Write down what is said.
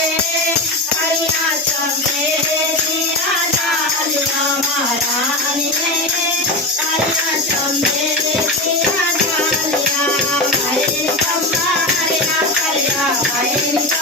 हरिया चंदे दिया डालिया महारानी ने हरिया चंदे दिया डालिया भाई कम्बा हरिया हरिया भाई